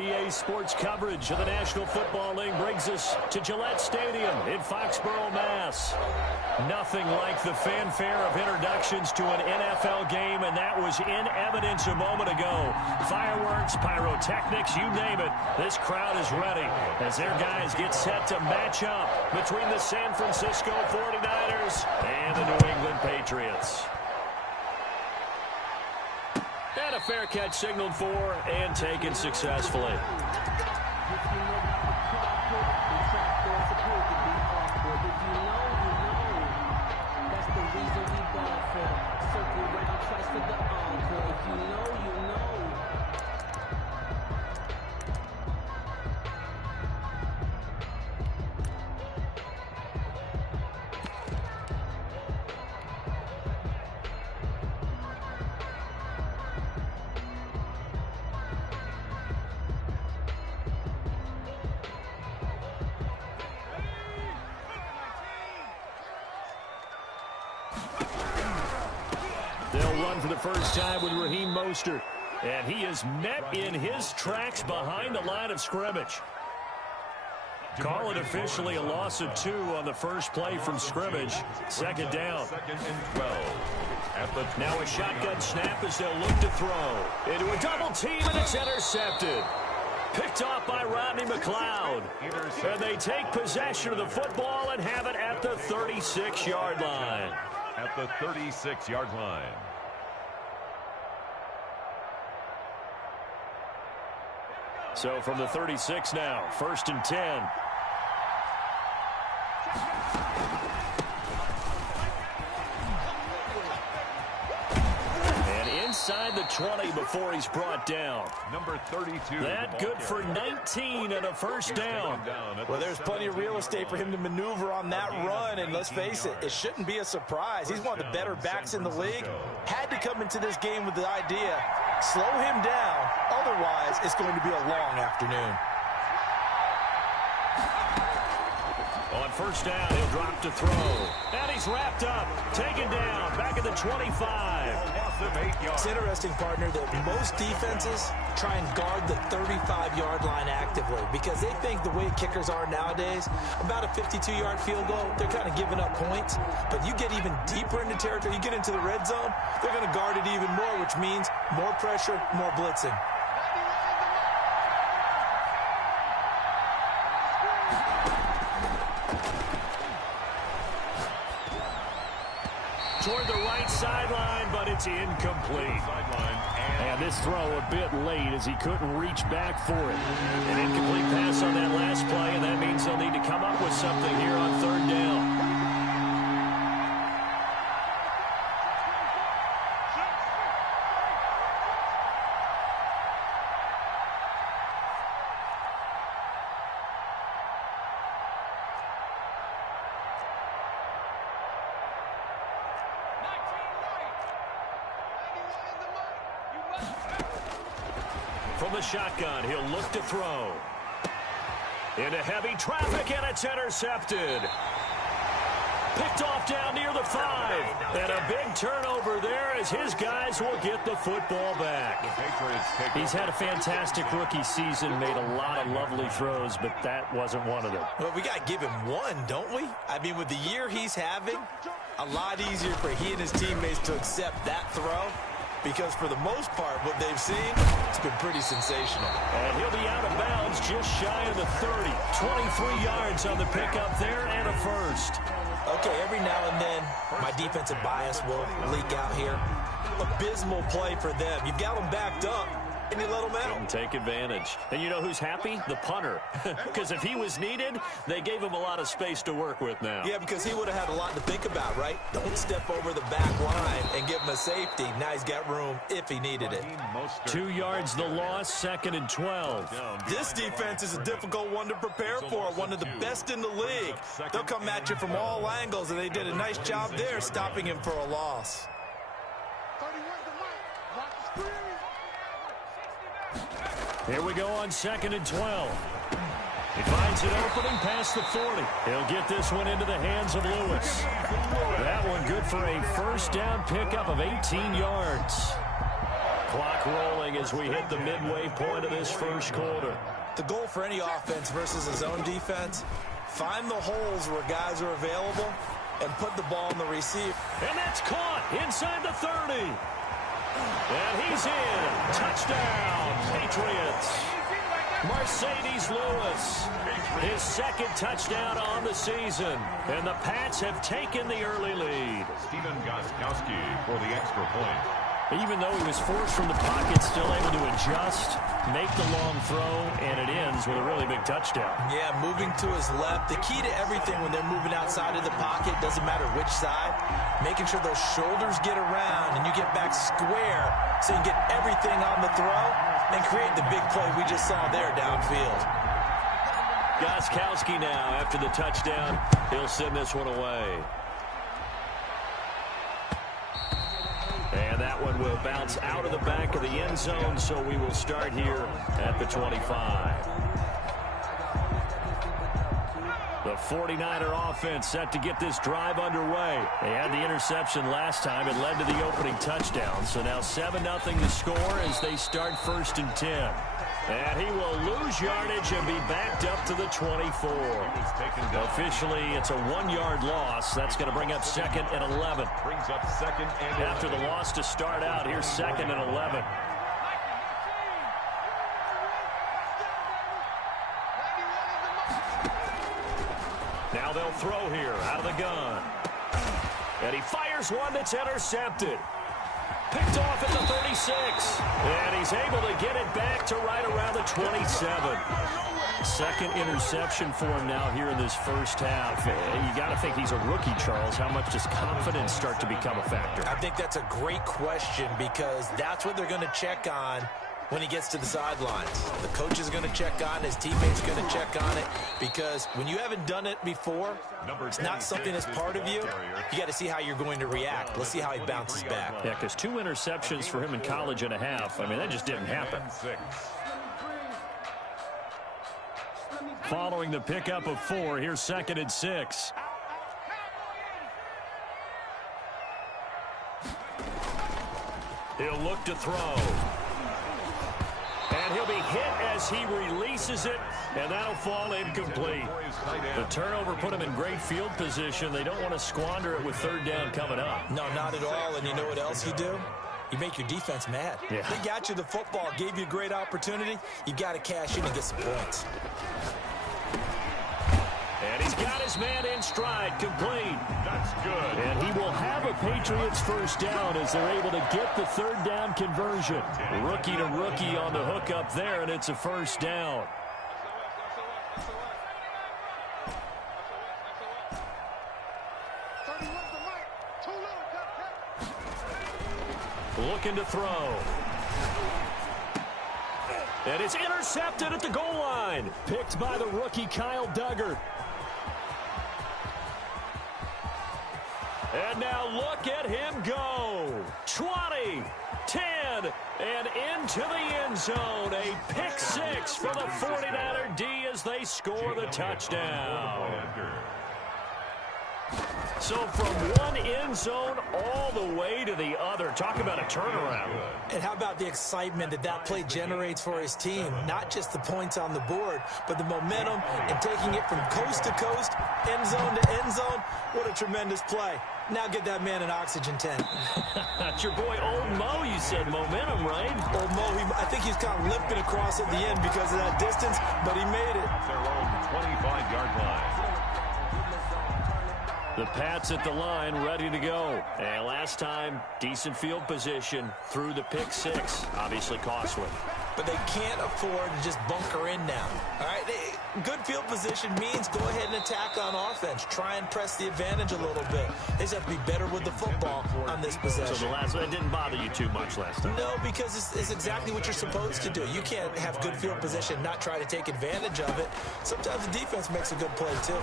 EA Sports coverage of the National Football League brings us to Gillette Stadium in Foxborough, Mass. Nothing like the fanfare of introductions to an NFL game, and that was in evidence a moment ago. Fireworks, pyrotechnics, you name it. This crowd is ready as their guys get set to match up between the San Francisco 49ers and the New England Patriots. And a fair catch signaled for and taken successfully. They'll run for the first time with Raheem Mostert. And he is met in his tracks behind the line of scrimmage. Call it officially a loss of 2 on the first play from scrimmage. Second down. Second and 12. Now a shotgun snap as they'll look to throw. Into a double team, and it's intercepted. Picked off by Rodney McLeod. And they take possession of the football and have it at the 36-yard line. At the 36-yard line. So from the 36 now, 1st and 10. And inside the 20 before he's brought down. Number 32. That good for 19 and a first down. Well, there's plenty of real estate for him to maneuver on that run, and let's face it, it shouldn't be a surprise. He's one of the better backs in the league. Had to come into this game with the idea, slow him down, otherwise it's going to be a long afternoon. On first down, he'll drop to throw. And he's wrapped up, taken down, back at the 25. It's interesting, partner, that most defenses try and guard the 35-yard line actively because they think the way kickers are nowadays, about a 52-yard field goal, they're kind of giving up points. But you get even deeper into territory, you get into the red zone, they're going to guard it even more, which means more pressure, more blitzing. Toward the right sideline, but it's incomplete. And this throw a bit late as he couldn't reach back for it. An incomplete pass on that last play, and that means they'll need to come up with something here on third down. From the shotgun, he'll look to throw. Into heavy traffic, and it's intercepted. Picked off down near the 5. And a big turnover there as his guys will get the football back. He's had a fantastic rookie season, made a lot of lovely throws, but that wasn't one of them. Well, we got to give him one, don't we? I mean, with the year he's having, a lot easier for he and his teammates to accept that throw. Because for the most part, what they've seen, it's been pretty sensational. And he'll be out of bounds just shy of the 30. 23 yards on the pickup there and a first. Okay, every now and then, my defensive bias will leak out here. Abysmal play for them. You've got them backed up, and you let them out. Didn't take advantage. And you know who's happy? The punter. Because if he was needed, they gave him a lot of space to work with now. Yeah, because he would have had a lot to think about, right? Don't step over the back line and give him a safety. Now he's got room if he needed it. 2 yards the loss, 2nd and 12. This defense is a difficult one to prepare for, one of the best in the league. They'll come at you from all angles, and they did a nice job there stopping him for a loss. Here we go on 2nd and 12. He finds an opening past the 40. He'll get this one into the hands of Lewis. That one good for a first down pickup of 18 yards. Clock rolling as we hit the midway point of this first quarter. The goal for any offense versus a zone defense, find the holes where guys are available and put the ball in the receiver. And that's caught inside the 30. And he's in. Touchdown, Patriots. Mercedes Lewis, his second touchdown on the season. And the Pats have taken the early lead. Stephen Gostkowski for the extra point. Even though he was forced from the pocket, still able to adjust, make the long throw, and it ends with a really big touchdown. Yeah, moving to his left. The key to everything when they're moving outside of the pocket, doesn't matter which side, making sure those shoulders get around and you get back square so you can get everything on the throw and create the big play we just saw there downfield. Gostkowski now, after the touchdown, he'll send this one away. And that one will bounce out of the back of the end zone, so we will start here at the 25. The 49er offense set to get this drive underway. They had the interception last time. It led to the opening touchdown. So now 7-0 the score as they start 1st and 10. And he will lose yardage and be backed up to the 24. Officially, it's a 1-yard loss. That's going to bring up 2nd and 11. Brings up 2nd and 11. After the loss to start out, here's 2nd and 11. Now they'll throw here out of the gun. And he fires one that's intercepted. Picked off at the 36. And he's able to get it back to right around the 27. Second interception for him now here in this first half. You got to think he's a rookie, Charles. How much does confidence start to become a factor? I think that's a great question because that's what they're going to check on when he gets to the sidelines. The coach is going to check on it. His teammates are going to check on it because when you haven't done it before, it's not something that's part of you. You got to see how you're going to react. Let's see how he bounces back. Yeah, because 2 interceptions for him in college and a half. I mean, that just didn't happen. Following the pickup of 4, here's 2nd and 6. He'll look to throw. And he'll be hit as he releases it, and that'll fall incomplete. The turnover put him in great field position. They don't want to squander it with 3rd down coming up. No, not at all. And you know what else you do? You make your defense mad. Yeah. They got you the football, gave you a great opportunity. You got to cash in and get some points. And he's got his man in stride, complete. That's good. And he will have a Patriots first down as they're able to get the 3rd down conversion. Rookie to rookie on the hook up there, and it's a first down. Looking to throw. And it's intercepted at the goal line. Picked by the rookie Kyle Duggar. And now look at him go. 20, 10, and into the end zone. A pick 6 for the 49er D as they score the touchdown. So from one end zone all the way to the other. Talk about a turnaround. And how about the excitement that that play generates for his team? Not just the points on the board, but the momentum and taking it from coast to coast, end zone to end zone. What a tremendous play. Now get that man an oxygen tent. That's your boy Old Mo, you said. Momentum, right? Old Mo, I think he's kind of limping across at the end because of that distance, but he made it. Their own 25-yard line. The Pats at the line, ready to go. And last time, decent field position through the pick 6. Obviously costly. But they can't afford to just bunker in now. All right, good field position means go ahead and attack on offense. Try and press the advantage a little bit. They just have to be better with the football on this possession. So the last one didn't bother you too much last time? No, because it's exactly what you're supposed to do. You can't have good field position, not try to take advantage of it. Sometimes the defense makes a good play, too.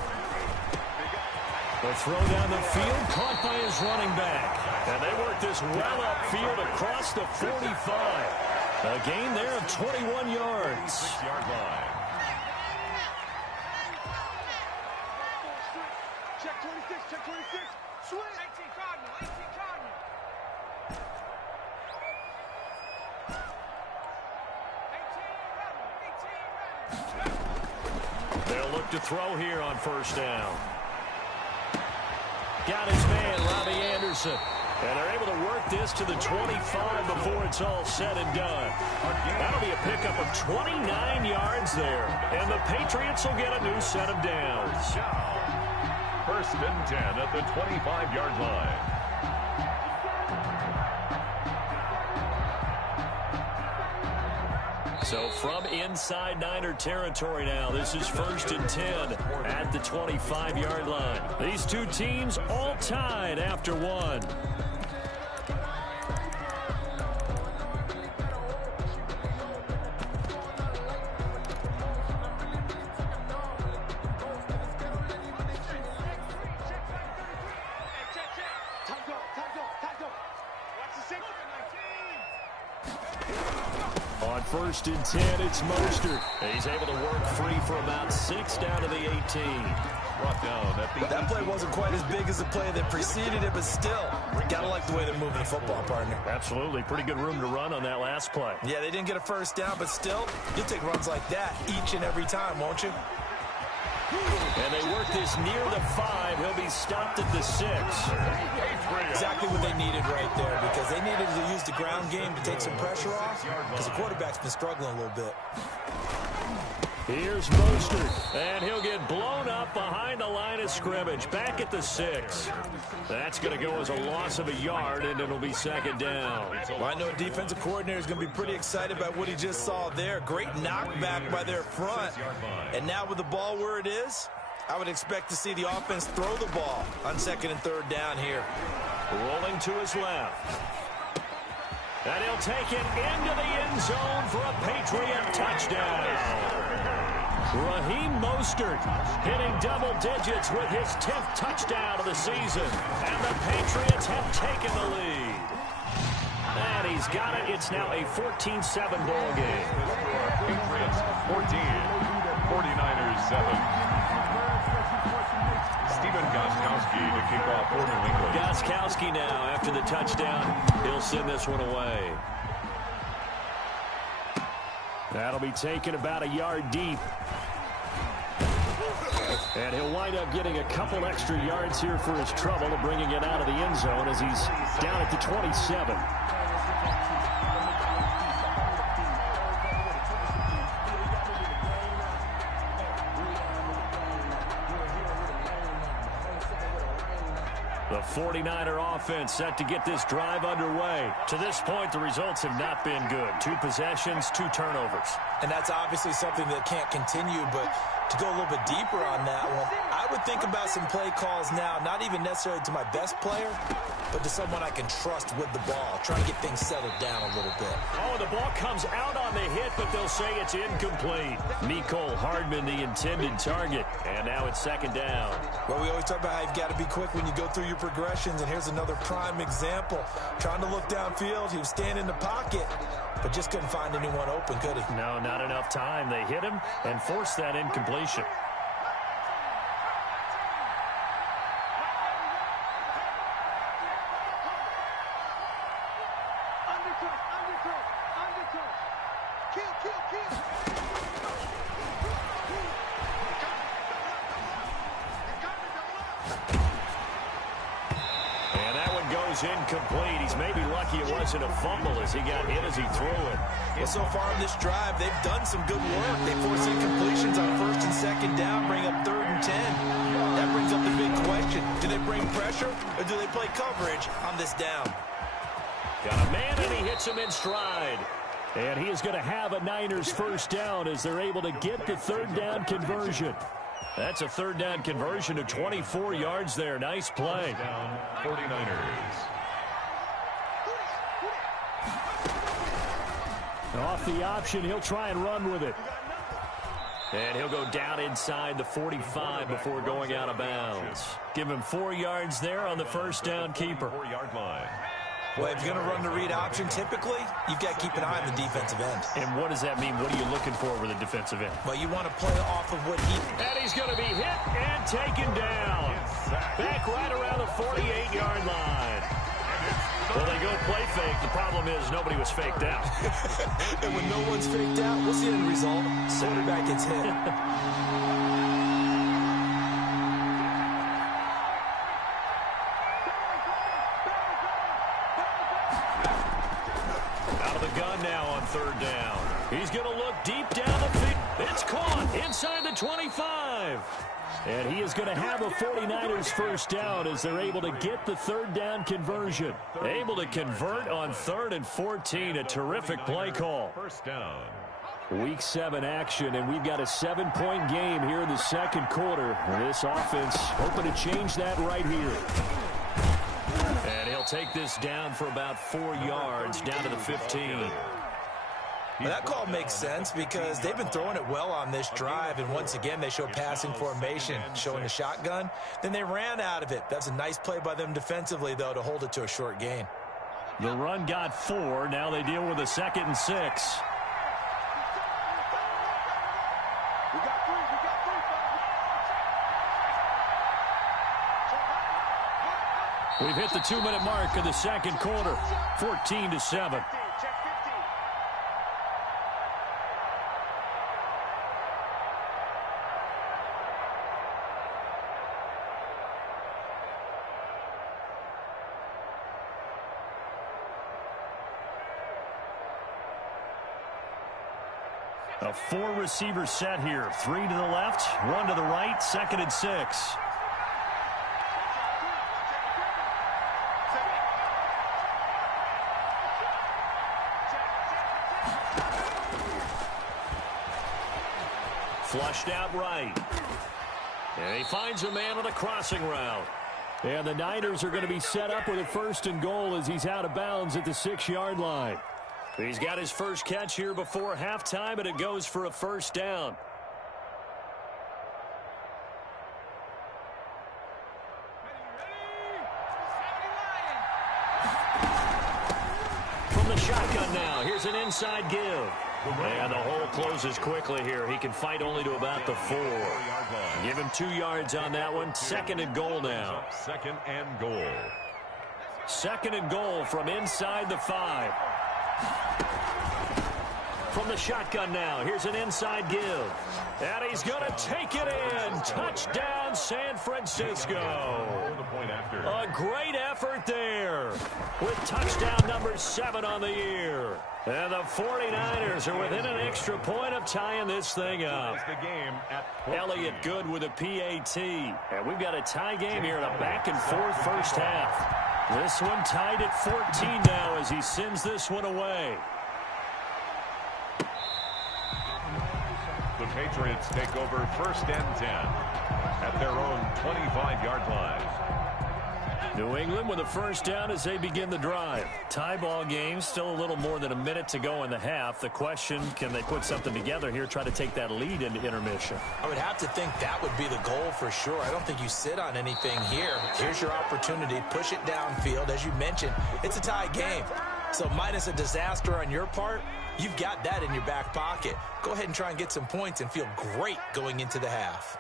The throw down the field, caught by his running back. And they work this well upfield across the 45. A gain there of 21 yards. 6-yard line. Check 26, check 26. Swing. 18 Cardinal, 18 Cardinal. They'll look to throw here on first down. Got his man, Robbie Anderson. And they're able to work this to the 25 before it's all said and done. That'll be a pickup of 29 yards there. And the Patriots will get a new set of downs. First and 10 at the 25-yard line. So from inside Niner territory now, this is first and 10 at the 25-yard line. These two teams all tied after one. On first and 10, it's Mostert. He's able to work free for about 6 down to the 18. Brought down at the That play wasn't quite as big as the play that preceded it, but still, gotta like the way they're moving the football, partner. Absolutely. Pretty good room to run on that last play. Yeah, they didn't get a first down, but still, you'll take runs like that each and every time, won't you? And they work this near the 5. He'll be stopped at the 6. Exactly what they needed right there, because they needed to use the ground game to take some pressure off, because the quarterback's been struggling a little bit. Here's Mostert, and he'll get blown up behind the line of scrimmage, back at the 6. That's going to go as a loss of a yard, and it'll be second down. Well, I know a defensive coordinator is going to be pretty excited about what he just saw there. Great knockback by their front. And now with the ball where it is, I would expect to see the offense throw the ball on second and third down here. Rolling to his left. And he'll take it into the end zone for a Patriot touchdown. Raheem Mostert hitting double digits with his 10th touchdown of the season. And the Patriots have taken the lead. And he's got it. It's now a 14-7 ball game. Patriots 14, 49ers 7. Stephen Gostkowski to kick off for New England. Gostkowski now, after the touchdown, he'll send this one away. That'll be taken about a yard deep. And he'll wind up getting a couple extra yards here for his trouble of bringing it out of the end zone as he's down at the 27. The 49er offense set to get this drive underway. To this point, the results have not been good. 2 possessions, 2 turnovers. And that's obviously something that can't continue, but to go a little bit deeper on that one, I would think about some play calls now, not even necessarily to my best player, but to someone I can trust with the ball, trying to get things settled down a little bit. Oh, the ball comes out on the hit, but they'll say it's incomplete. Mecole Hardman, the intended target, and now it's second down. Well, we always talk about how you've got to be quick when you go through your progressions, and here's another prime example. Trying to look downfield, he was standing in the pocket, but just couldn't find anyone open, could he? No, not enough time. They hit him and forced that incompletion. Incomplete. He's maybe lucky it wasn't a fumble as he got hit as he threw it. Well, so far in this drive, they've done some good work. They force incompletions on first and second down, bring up third and 10. That brings up the big question. Do they bring pressure or do they play coverage on this down? Got a man and he hits him in stride. And he is going to have a Niners first down as they're able to get the third down conversion. That's a third down conversion of 24 yards there. Nice play. Down 49ers. Off the option, he'll try and run with it. And he'll go down inside the 45 before going out of bounds. Give him 4 yards there on the first down keeper. 4-yard line. Well, if you're going to run the read option, typically, you've got to keep an eye on the defensive end. And what does that mean? What are you looking for with a defensive end? Well, you want to play off of what he... And he's going to be hit and taken down. Back right around the 48-yard line. Well, they go play fake. The problem is nobody was faked out. And when no one's faked out, what's the end result? Quarterback gets hit. gun now on third down. He's going to look deep down the field. It's caught inside the 25. And he is going to have a 49ers first down as they're able to get the third down conversion. Able to convert on 3rd and 14. A terrific play call. First down. Week 7 action, and we've got a 7-point game here in the second quarter. And this offense hoping to change that right here. And he'll take this down for about 4 yards, down to the 15. Well, that call makes sense because they've been throwing it well on this drive, and once again they show passing formation, showing the shotgun. Then they ran out of it. That's a nice play by them defensively, though, to hold it to a short gain. The run got 4. Now they deal with a 2nd and 6. We've hit the 2-minute mark of the second quarter, 14-7. A 4-receiver set here. 3 to the left, 1 to the right, 2nd and 6. Flushed out right. And he finds a man on a crossing route. And the Niners are going to be set up with a 1st and goal as he's out of bounds at the 6-yard line. He's got his first catch here before halftime, and it goes for a first down. From the shotgun now, here's an inside give. And the hole closes quickly here. He can fight only to about the 4. Give him 2 yards on that one. 2nd and goal now. 2nd and goal. 2nd and goal from inside the 5. From the shotgun now, here's an inside give. And he's going to take it in. Touchdown, San Francisco. A great effort there with touchdown number 7 on the year. And the 49ers are within an extra point of tying this thing up. Elliott good with a PAT. And we've got a tie game here in a back-and-forth first half. This one tied at 14 now as he sends this one away. The Patriots take over 1st and 10 at their own 25-yard line. New England with a first down as they begin the drive. Tie ball game, still a little more than a minute to go in the half. The question, can they put something together here, try to take that lead into intermission? I would have to think that would be the goal for sure. I don't think you sit on anything here. Here's your opportunity. Push it downfield. As you mentioned, it's a tie game. So minus a disaster on your part, you've got that in your back pocket. Go ahead and try and get some points and feel great going into the half.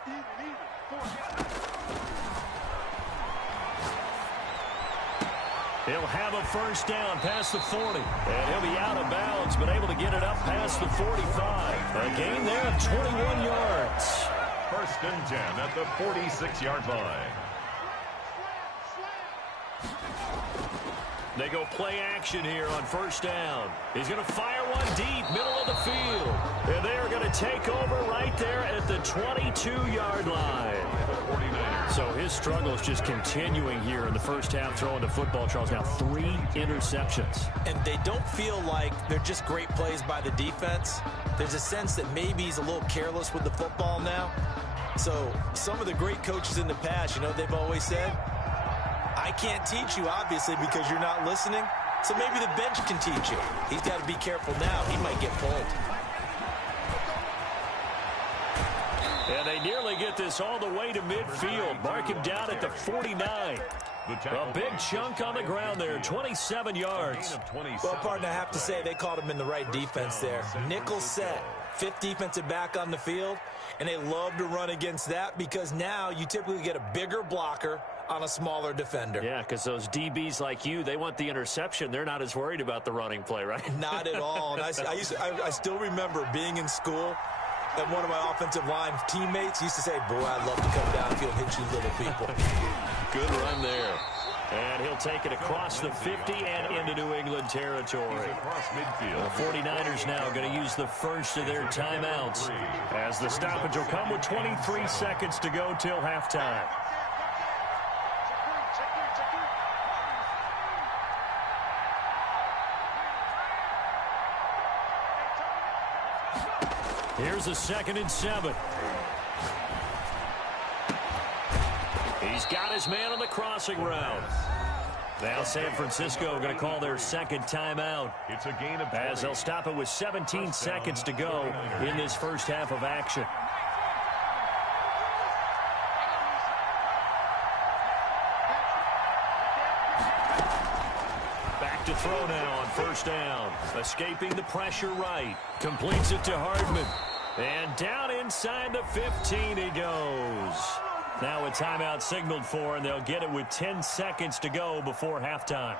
He'll have a first down past the 40. And he'll be out of bounds, but able to get it up past the 45. A gain there of 21 yards. 1st and 10 at the 46-yard line. They go play action here on first down. He's going to fire one deep, middle of the field. And they are going to take over right there at the 22-yard line. So his struggle is just continuing here in the first half, throwing the football. Charles, now 3 interceptions. And they don't feel like they're just great plays by the defense. There's a sense that maybe he's a little careless with the football now. So some of the great coaches in the past, you know, they've always said, I can't teach you, obviously, because you're not listening. So maybe the bench can teach you. He's got to be careful now. He might get pulled. And they nearly get this all the way to midfield. Mark him down at the 49. A big chunk on the ground there, 27 yards. Well, partner, I have to say they caught him in the right defense there. Nickel set, 5th defensive back on the field, and they love to run against that because now you typically get a bigger blocker on a smaller defender. Yeah, because those DBs like you, they want the interception. They're not as worried about the running play, right? Not at all. And I still remember being in school, and one of my offensive line teammates used to say, boy, I'd love to come downfield and hit you little people. Good run there. And he'll take it across the 50 and into New England territory. Across midfield. The 49ers now going to use the first of their timeouts, as the stoppage will come with 23 seconds to go till halftime. Here's a 2nd and 7. He's got his man on the crossing route. Now San Francisco going to call their 2nd timeout, It's a gain of 20. as they'll stop it with 17 seconds to go in this first half of action. Back to throw now on 1st down. Escaping the pressure right. Completes it to Hardman. And down inside the 15 he goes. Now a timeout signaled for, and they'll get it with 10 seconds to go before halftime.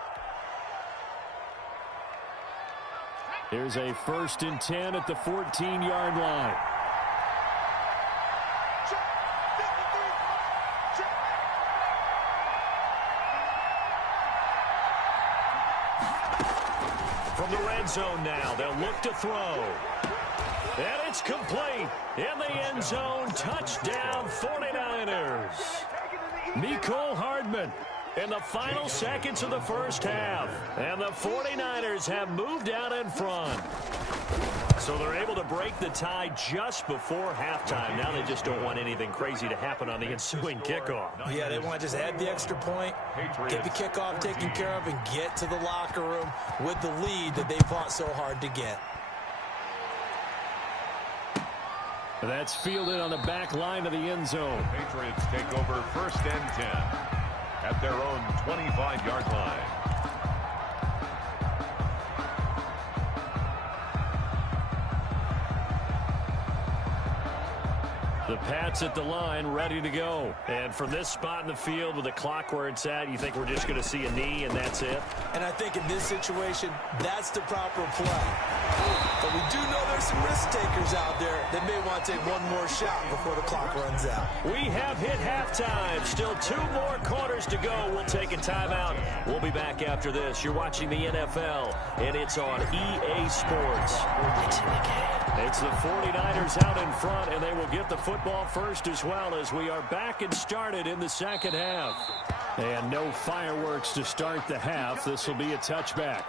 Here's a 1st and 10 at the 14-yard line. From the red zone now, they'll look to throw. And it's complete. In the end zone, touchdown 49ers. Mecole Hardman in the final seconds of the first half. And the 49ers have moved out in front. So they're able to break the tie just before halftime. Now they just don't want anything crazy to happen on the ensuing kickoff. Yeah, they want to just add the extra point, get the kickoff taken care of, and get to the locker room with the lead that they fought so hard to get. That's fielded on the back line of the end zone. Patriots take over 1st and 10 at their own 25-yard line. The Pats at the line, ready to go. And from this spot in the field with the clock where it's at, you think we're just going to see a knee and that's it? And I think in this situation, that's the proper play. But we do know there's some risk takers out there that may want to take one more shot before the clock runs out. We have hit halftime. Still 2 more quarters to go. We'll take a timeout. We'll be back after this. You're watching the NFL, and it's on EA Sports. It's in the game. It's the 49ers out in front, and they will get the football first as well, as we are back and started in the second half. And no fireworks to start the half. This will be a touchback.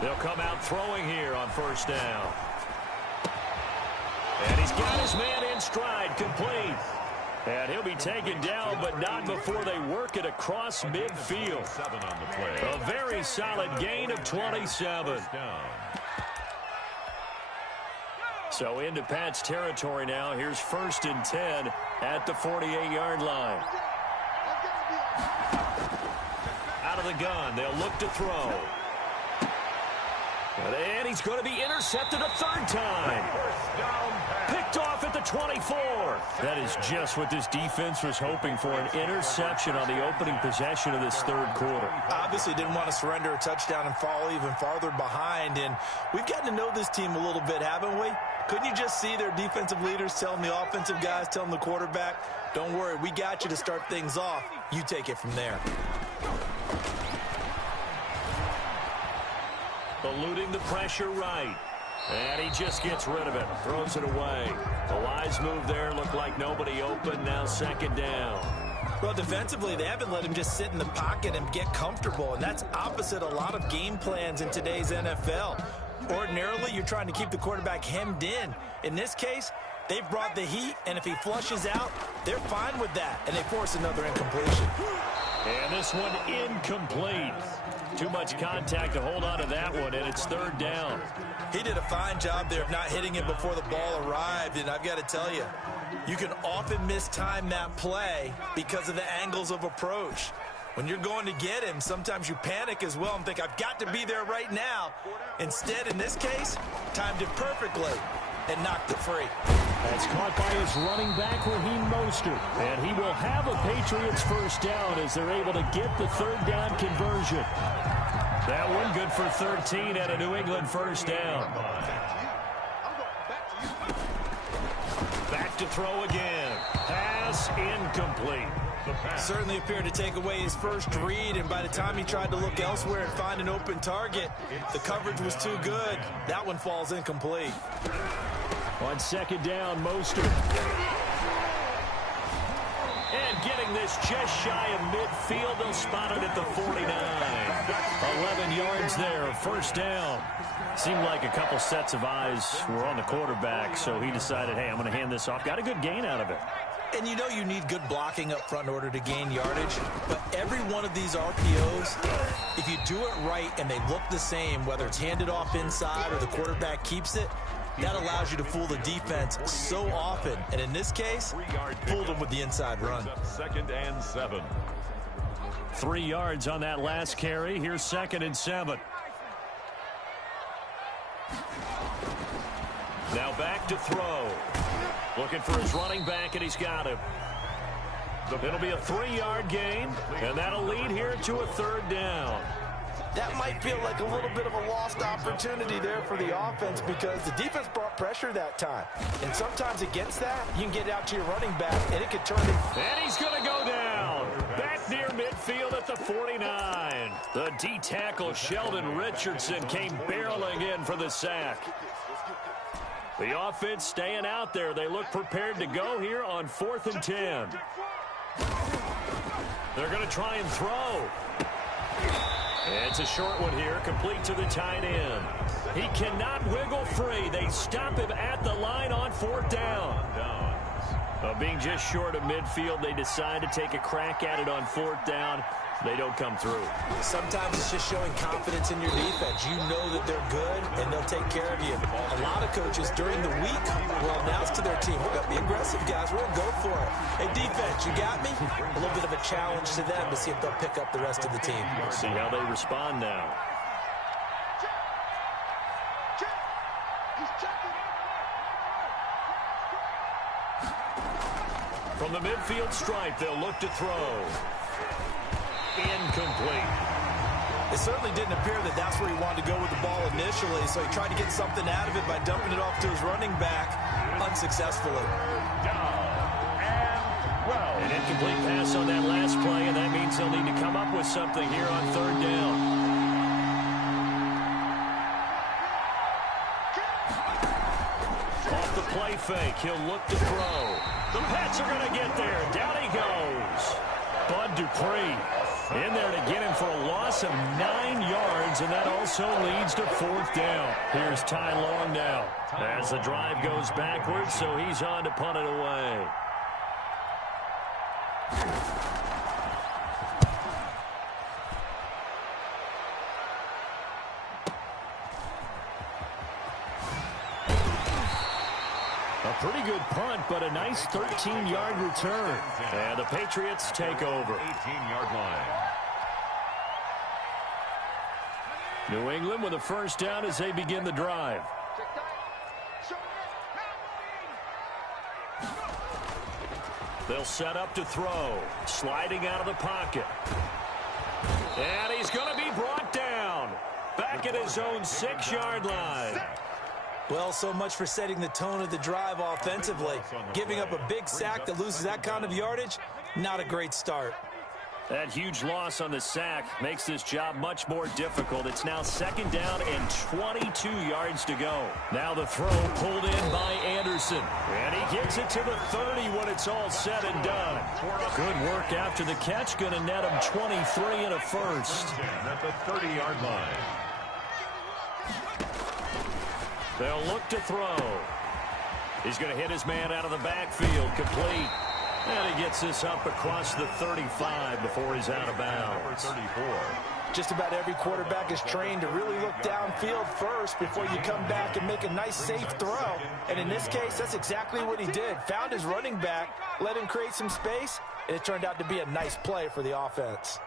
They'll come out throwing here on 1st down. And he's got his man in stride, complete. And he'll be taken down, but not before they work it across midfield. 7 on the play. A very solid gain of 27. So into Pats territory now. Here's 1st and 10 at the 48-yard line. Out of the gun, they'll look to throw. And he's going to be intercepted a 3rd time. Picked off at the 24. That is just what this defense was hoping for, an interception on the opening possession of this 3rd quarter. Obviously didn't want to surrender a touchdown and fall even farther behind. And we've gotten to know this team a little bit, haven't we? Couldn't you just see their defensive leaders telling the offensive guys, telling the quarterback, don't worry, we got you to start things off. You take it from there. Eluding the pressure right. And he just gets rid of it. Throws it away. A wise move there. Looked like nobody open. Now 2nd down. Well, defensively, they haven't let him just sit in the pocket and get comfortable. And that's opposite a lot of game plans in today's NFL. Ordinarily, you're trying to keep the quarterback hemmed in. In this case, they've brought the heat. And if he flushes out, they're fine with that. And they force another incompletion. And this one incomplete. Too much contact to hold on to that one, and it's 3rd down. He did a fine job there of not hitting it before the ball arrived, and I've got to tell you, you can often mistime that play because of the angles of approach. When you're going to get him, sometimes you panic as well and think, I've got to be there right now. Instead, in this case, timed it perfectly and knocked it free. That's caught by his running back, Raheem Mostert. And he will have a Patriots first down as they're able to get the third down conversion. That one good for 13 and a New England first down. Back to throw again. Pass incomplete. Certainly appeared to take away his first read, and by the time he tried to look elsewhere and find an open target, the coverage was too good. That one falls incomplete. On second down, Mostert. And getting this just shy of midfield, they'll spot it at the 49. 11 yards there, first down. Seemed like a couple sets of eyes were on the quarterback, so he decided, hey, I'm going to hand this off. Got a good gain out of it. And you know you need good blocking up front in order to gain yardage, but every one of these RPOs, if you do it right and they look the same, whether it's handed off inside or the quarterback keeps it, that allows you to fool the defense so often. And in this case, fooled them with the inside run. 2nd and 7. 3 yards on that last carry. Here's 2nd and 7. Now back to throw. Looking for his running back, and he's got him. It'll be a 3-yard gain, and that'll lead here to a third down. That might feel like a little bit of a lost opportunity there for the offense because the defense brought pressure that time. And sometimes against that, you can get out to your running back, and it could turn it. And he's going to go down. Back near midfield at the 49. The D-tackle, Sheldon Richardson, came barreling in for the sack. The offense staying out there. They look prepared to go here on 4th and 10. They're going to try and throw. And it's a short one here, complete to the tight end. He cannot wiggle free. They stop him at the line on 4th down. Being just short of midfield, they decide to take a crack at it on 4th down. They don't come through. Sometimes it's just showing confidence in your defense. You know that they're good, and they'll take care of you. A lot of coaches during the week will announce to their team, we're going to be aggressive, guys. We're going to go for it. Hey, defense, you got me? A little bit of a challenge to them to see if they'll pick up the rest of the team. See how they respond now. From the midfield stripe, they'll look to throw. Incomplete. It certainly didn't appear that that's where he wanted to go with the ball initially, so he tried to get something out of it by dumping it off to his running back unsuccessfully. An incomplete pass on that last play, and that means they'll need to come up with something here on 3rd down. Off the play fake, he'll look to throw. The Pats are going to get there. Down he goes. Bud Dupree in there to get him for a loss of 9 yards, and that also leads to 4th down. Here's Ty Long now as the drive goes backwards, so he's on to punt it away. A pretty good punt, but a nice 13-yard return. And the Patriots take over. 18-yard line. New England with a first down as they begin the drive. They'll set up to throw. Sliding out of the pocket. And he's going to be brought down. Back at his own 6-yard line. Well, so much for setting the tone of the drive offensively. Giving up a big sack that loses that kind of yardage, not a great start. That huge loss on the sack makes this job much more difficult. It's now 2nd down and 22 yards to go. Now the throw pulled in by Anderson. And he gets it to the 30 when it's all said and done. Good work after the catch. Going to net him 23 and a first. At the 30-yard line. They'll look to throw. He's going to hit his man out of the backfield. Complete. And he gets this up across the 35 before he's out of bounds. 34. Just about every quarterback is trained to really look downfield first before you come back and make a nice, safe throw. And in this case, that's exactly what he did. Found his running back, let him create some space, and it turned out to be a nice play for the offense.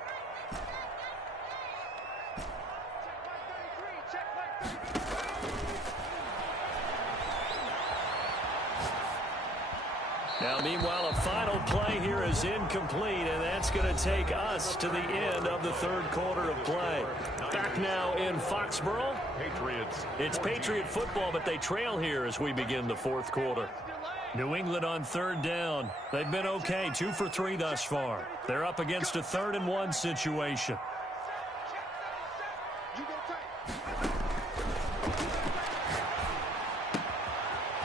Now, meanwhile, a final play here is incomplete, and that's going to take us to the end of the third quarter of play. Back now in Foxborough. Patriots. It's Patriot football, but they trail here as we begin the fourth quarter. New England on third down. They've been okay, 2 for 3 thus far. They're up against a 3rd-and-1 situation.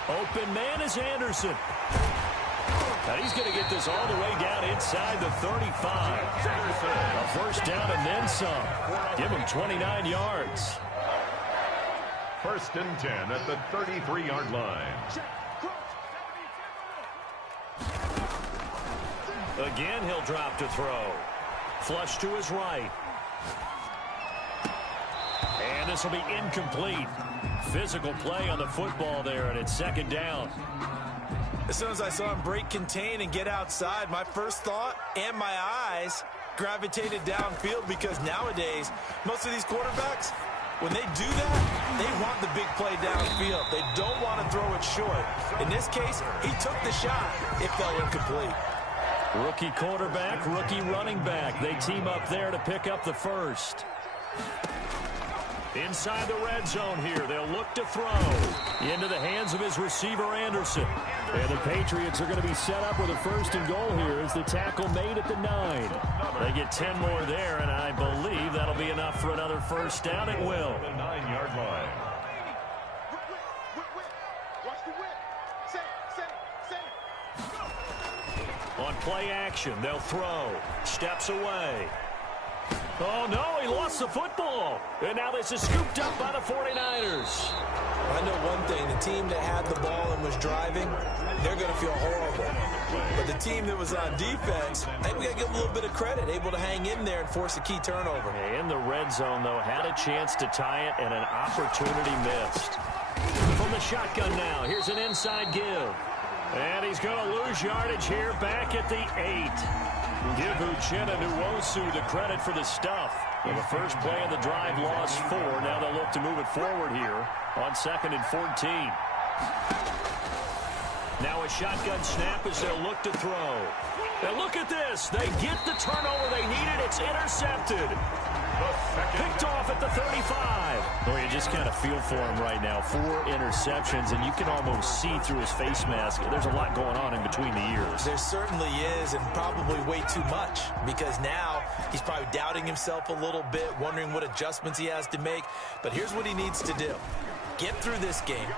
Open man is Anderson. Now he's going to get this all the way down inside the 35. A first down and then some. Give him 29 yards. 1st and 10 at the 33-yard line. Again, he'll drop to throw. Flush to his right. And this will be incomplete. Physical play on the football there, and it's 2nd down. As soon as I saw him break contain and get outside, my first thought and my eyes gravitated downfield, because nowadays, most of these quarterbacks, when they do that, they want the big play downfield. They don't want to throw it short. In this case, he took the shot. It fell incomplete. Rookie quarterback, rookie running back. They team up there to pick up the first. Inside the red zone here, they'll look to throw into the hands of his receiver, Anderson. And the Patriots are going to be set up with a 1st and goal here as the tackle made at the 9. They get 10 more there, and I believe that'll be enough for another first down. It will. The 9-yard line. On play action, they'll throw. Steps away. Oh, no, he lost the football. And now this is scooped up by the 49ers. I know one thing. The team that had the ball and was driving, they're going to feel horrible. But the team that was on defense, I think we got to give them a little bit of credit, able to hang in there and force a key turnover. In the red zone, though, had a chance to tie it and an opportunity missed. From the shotgun now, here's an inside give. And he's going to lose yardage here back at the 8. Give Uchenna Nwosu the credit for the stuff. Well, the first play of the drive lost 4. Now they'll look to move it forward here on 2nd and 14. Now a shotgun snap as they'll look to throw. And look at this. They get the turnover they needed. It's intercepted. Picked off at the 35. Well, you just kind of feel for him right now. 4 interceptions, and you can almost see through his face mask. There's a lot going on in between the ears. There certainly is, and probably way too much, because now he's probably doubting himself a little bit, wondering what adjustments he has to make. But here's what he needs to do. Get through this game.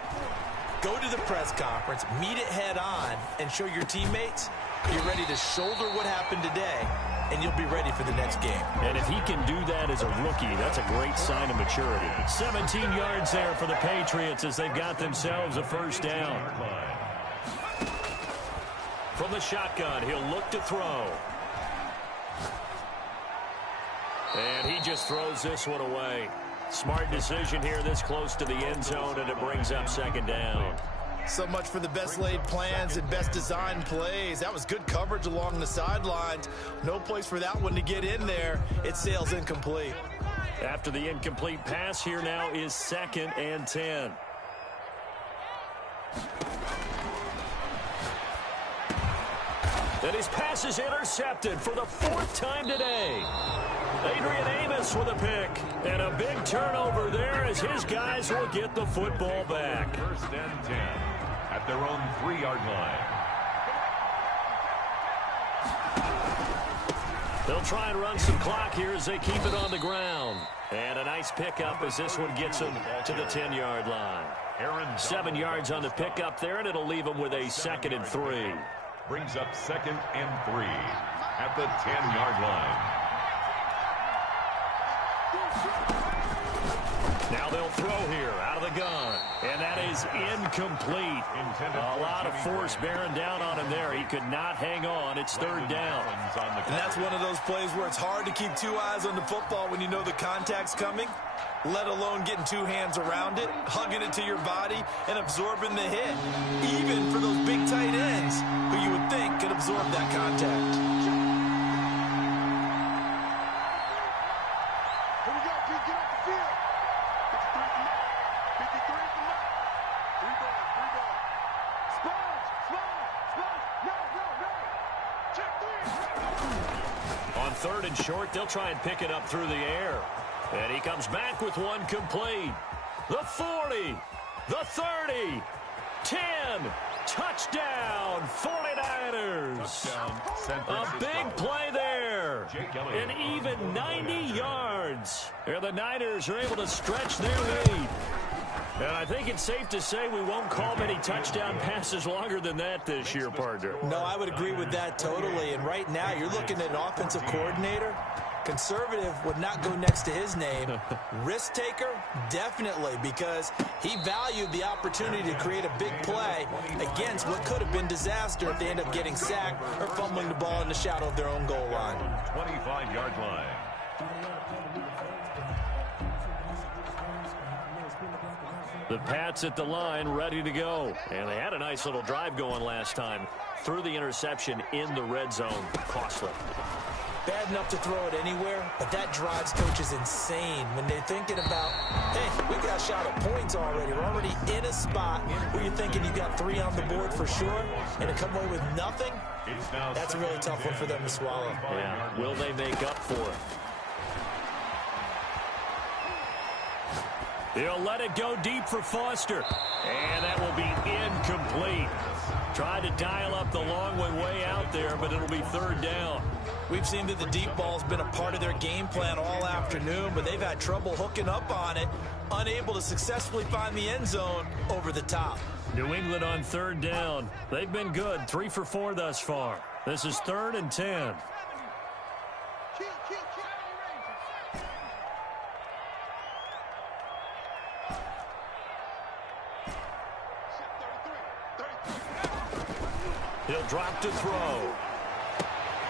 Go to the press conference, meet it head on, and show your teammates you're ready to shoulder what happened today, and you'll be ready for the next game. And if he can do that as a rookie, that's a great sign of maturity. 17 yards there for the Patriots as they've got themselves a first down. From the shotgun, he'll look to throw. And he just throws this one away. Smart decision here this close to the end zone, and it brings up 2nd down. So much for the best laid plans and best designed plays. That was good coverage along the sidelines. No place for that one to get in there. It sails incomplete. After the incomplete pass, here now is 2nd and 10. And his pass is intercepted for the 4th time today. Adrian Amos with a pick. And a big turnover there as his guys will get the football back. 1st and 10 at their own 3-yard line. They'll try and run some clock here as they keep it on the ground. And a nice pickup as this one gets them to the 10-yard line. 7 yards on the pickup there, and it'll leave them with a 2nd and 3. Brings up 2nd and 3 at the 10-yard line. Now they'll throw here out of the gun. And that is incomplete. A lot of force bearing down on him there. He could not hang on. It's 3rd down. And that's one of those plays where it's hard to keep 2 eyes on the football when you know the contact's coming, let alone getting 2 hands around it, hugging it to your body, and absorbing the hit. Even for those big tight ends who you would think could absorb that contact. Here we go, G, get off the field. 53 from Mike. 3 balls. Sponge. On 3rd and short, they'll try and pick it up through the air. And he comes back with one complete. The 40, the 30, 10, touchdown, 49ers. A big play there. An even 90 yards. And the Niners are able to stretch their lead. And I think it's safe to say we won't call many touchdown passes longer than that this year, partner. No, I would agree with that totally. And right now, you're looking at an offensive coordinator. Conservative would not go next to his name. Risk taker, definitely, because he valued the opportunity to create a big play against what could have been disaster if they end up getting sacked or fumbling the ball in the shadow of their own goal line. 25-yard line. The Pats at the line, ready to go. And they had a nice little drive going last time. Threw the interception in the red zone. Costly. Bad enough to throw it anywhere, but that drives coaches insane when they're thinking about, hey, we got a shot at points already. We're already in a spot where you're thinking you got 3 on the board for sure, and to come away with nothing, that's a really tough one for them to swallow. Yeah, will they make up for it? He'll let it go deep for Foster. And that will be incomplete. Tried to dial up the long way out there, but it'll be 3rd down. We've seen that the deep ball's been a part of their game plan all afternoon, but they've had trouble hooking up on it, unable to successfully find the end zone over the top. New England on 3rd down. They've been good, 3 for 4 thus far. This is 3rd and 10. He'll drop to throw.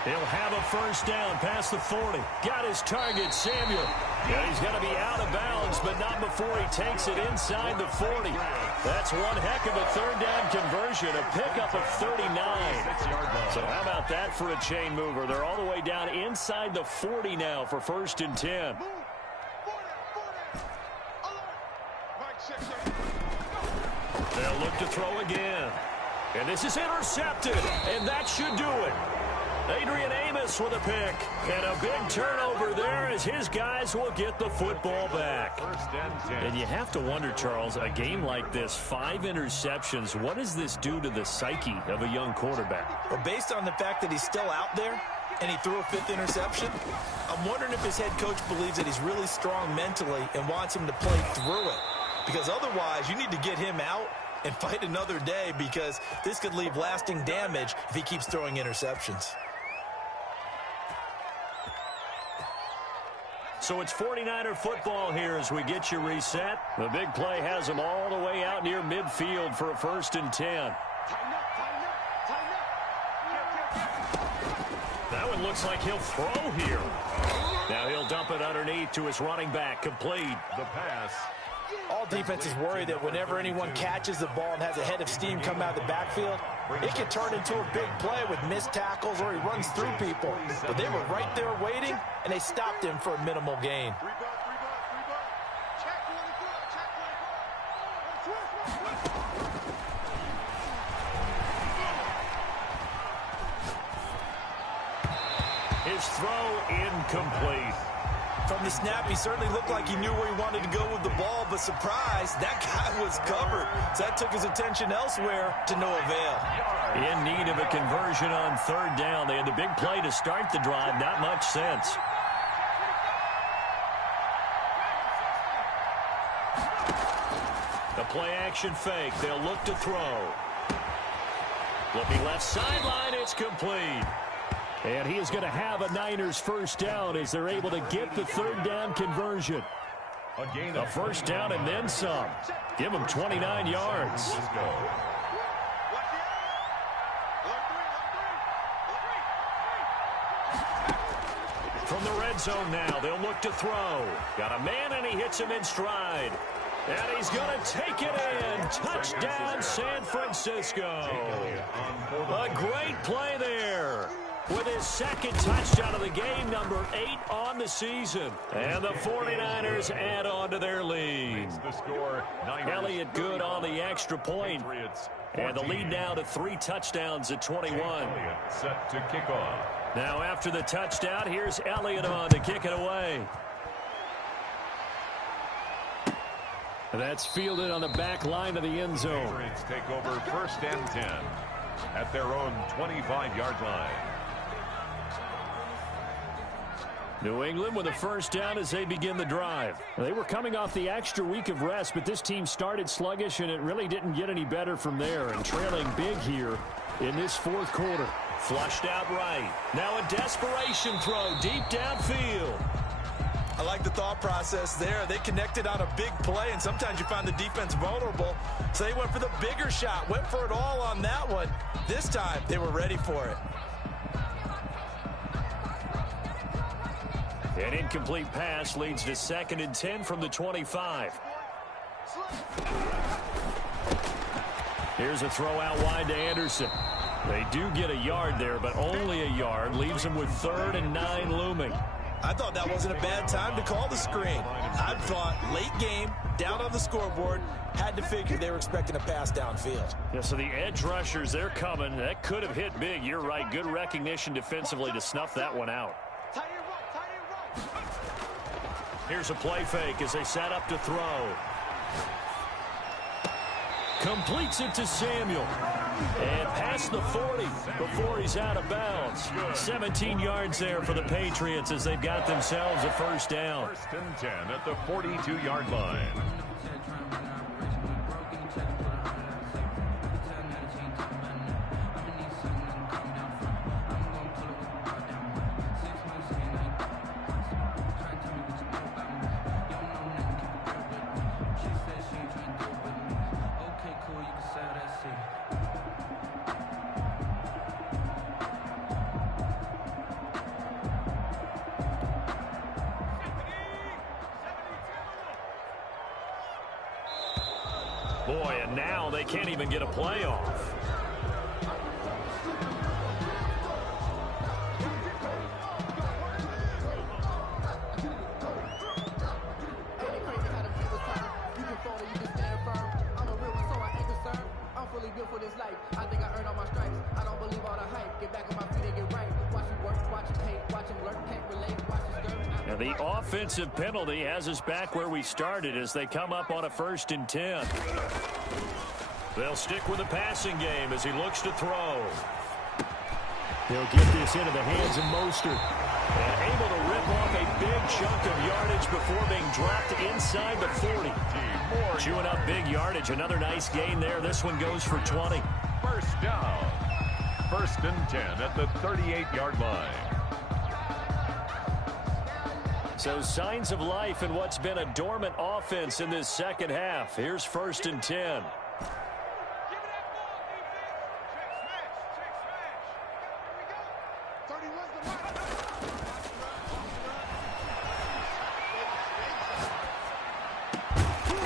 He'll have a 1st down past the 40. Got his target, Samuel. Yeah, he's going to be out of bounds, but not before he takes it inside the 40. That's one heck of a 3rd down conversion, a pickup of 39. So how about that for a chain mover? They're all the way down inside the 40 now for 1st and 10. They'll look to throw again. And this is intercepted, and that should do it. Adrian Amos with a pick, and a big turnover there as his guys will get the football back. And you have to wonder, Charles, a game like this, 5 interceptions, what does this do to the psyche of a young quarterback? Well, based on the fact that he's still out there and he threw a 5th interception, I'm wondering if his head coach believes that he's really strong mentally and wants him to play through it. Because otherwise, you need to get him out and fight another day, because this could leave lasting damage if he keeps throwing interceptions. So it's 49er football here as we get you reset. The big play has them all the way out near midfield for a 1st and 10. That one looks like he'll throw here. Now he'll dump it underneath to his running back, complete. The pass. All defenses worry that whenever anyone catches the ball and has a head of steam come out of the backfield, it can turn into a big play with missed tackles or he runs through people. But they were right there waiting, and they stopped him for a minimal gain. His throw incomplete. From the snap, he certainly looked like he knew where he wanted to go with the ball, but surprise, that guy was covered. So that took his attention elsewhere to no avail. In need of a conversion on 3rd down. They had the big play to start the drive. Not much sense. The play action fake. They'll look to throw. Looking left sideline. It's complete. And he is going to have a Niners 1st down as they're able to get the 3rd down conversion. A 1st down and then some. Give him 29 yards. From the red zone now, they'll look to throw. Got a man, and he hits him in stride. And he's going to take it in. Touchdown, San Francisco. A great play there. with his second touchdown of the game, number 8 on the season. And the 49ers add on to their lead. The score, Elliott good on the extra point. And the lead now to 3 touchdowns at 21. Elliott set to kick off. Now after the touchdown, here's Elliott on to kick it away. That's fielded on the back line of the end zone. Patriots take over 1st and 10 at their own 25-yard line. New England with a first down as they begin the drive. They were coming off the extra week of rest, but this team started sluggish, and it really didn't get any better from there. And trailing big here in this 4th quarter. Flushed out right. Now a desperation throw deep downfield. I like the thought process there. They connected on a big play, and sometimes you find the defense vulnerable. So they went for the bigger shot, went for it all on that one. This time, they were ready for it. An incomplete pass leads to 2nd and 10 from the 25. Here's a throw out wide to Anderson. They do get a yard there, but only a yard. Leaves them with 3rd and 9 looming. I thought that wasn't a bad time to call the screen. I thought late game, down on the scoreboard, had to figure they were expecting a pass downfield. Yeah, so the edge rushers, they're coming. That could have hit big. You're right. Good recognition defensively to snuff that one out. Here's a play fake as they set up to throw. Completes it to Samuel. And past the 40 before he's out of bounds. 17 yards there for the Patriots as they've got themselves a first down. 1st and 10 at the 42-yard line. Boy, and now they can't even get a play off. And the offensive penalty has us back where we started as they come up on a 1st and 10. They'll stick with the passing game as he looks to throw. He'll get this into the hands of Mostert. And able to rip off a big chunk of yardage before being dropped inside the 40. Chewing up big yardage. Another nice gain there. This one goes for 20. First down. 1st and 10 at the 38-yard line. So signs of life in what's been a dormant offense in this second half. Here's 1st and 10.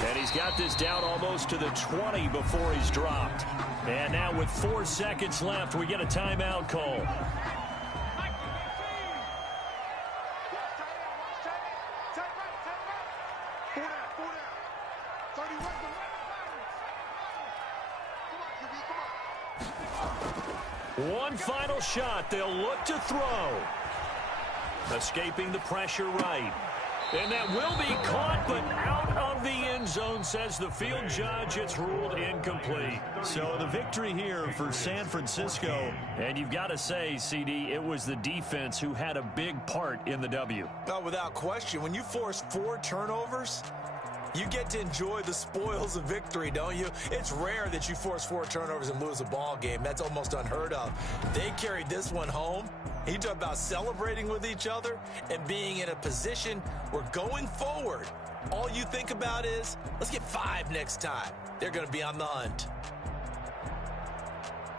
And he's got this down almost to the 20 before he's dropped. And now with 4 seconds left, we get a timeout call. One final shot. They'll look to throw. Escaping the pressure right. And that will be caught, but out of the end zone, says the field judge. It's ruled incomplete. So the victory here for San Francisco. And you've got to say, CD, it was the defense who had a big part in the W. No, without question. When you force 4 turnovers, you get to enjoy the spoils of victory, don't you? It's rare that you force 4 turnovers and lose a ball game. That's almost unheard of. They carried this one home. You talk about celebrating with each other and being in a position where going forward, all you think about is, let's get 5 next time. They're going to be on the hunt.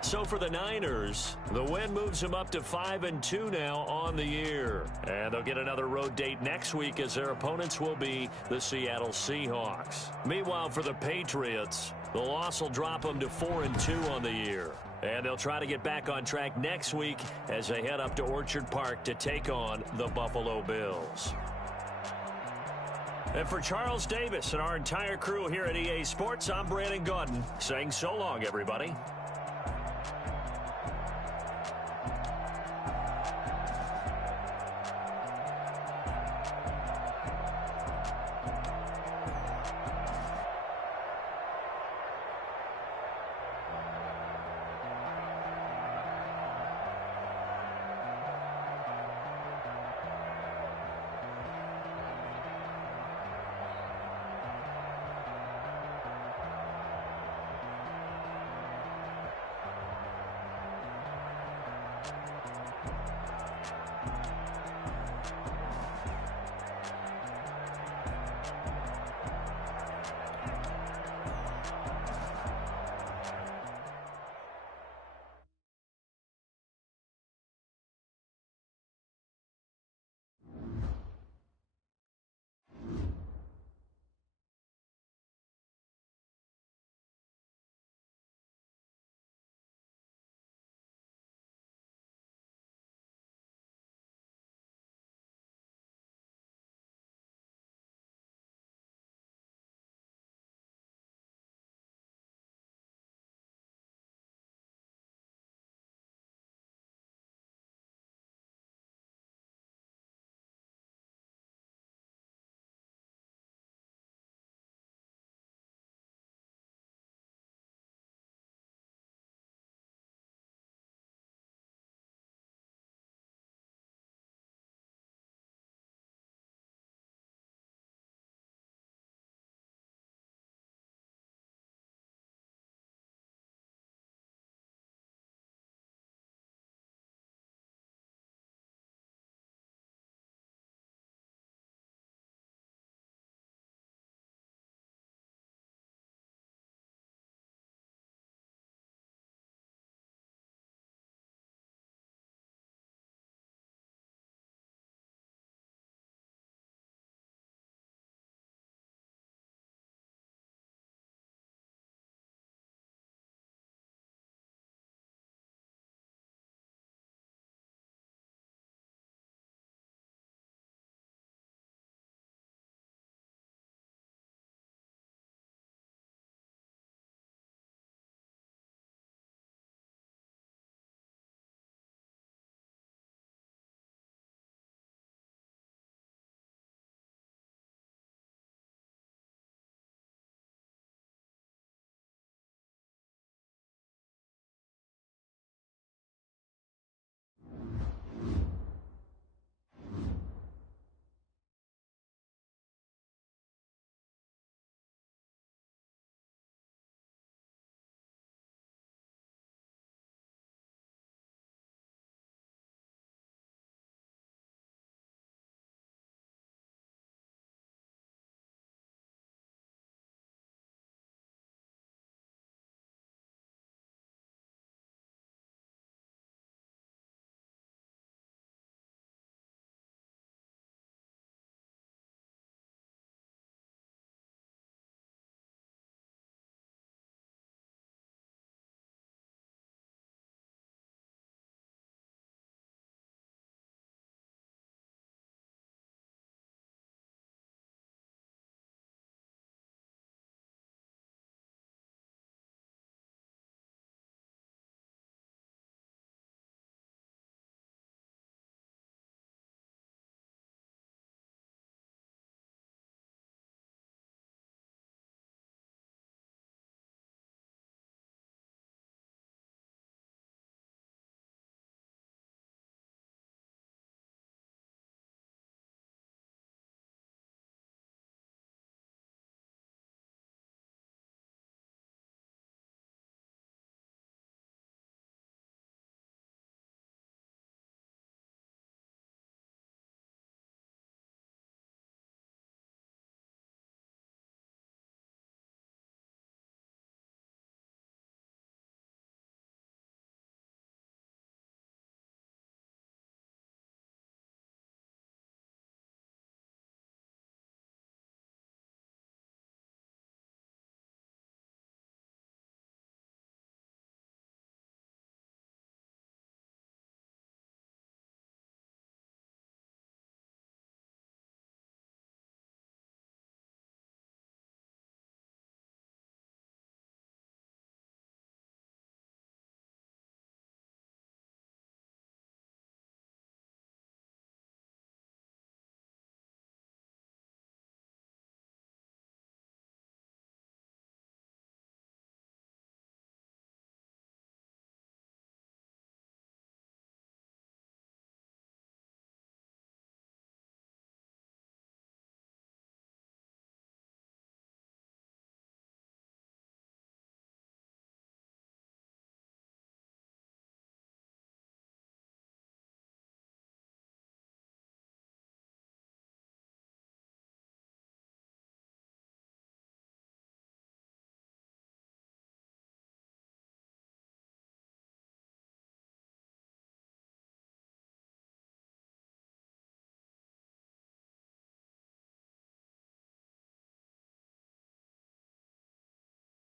So for the Niners, the win moves them up to 5-2 now on the year. And they'll get another road date next week as their opponents will be the Seattle Seahawks. Meanwhile, for the Patriots, the loss will drop them to 4-2 on the year. And they'll try to get back on track next week as they head up to Orchard Park to take on the Buffalo Bills. And for Charles Davis and our entire crew here at EA Sports, I'm Brandon Gaudin saying so long, everybody.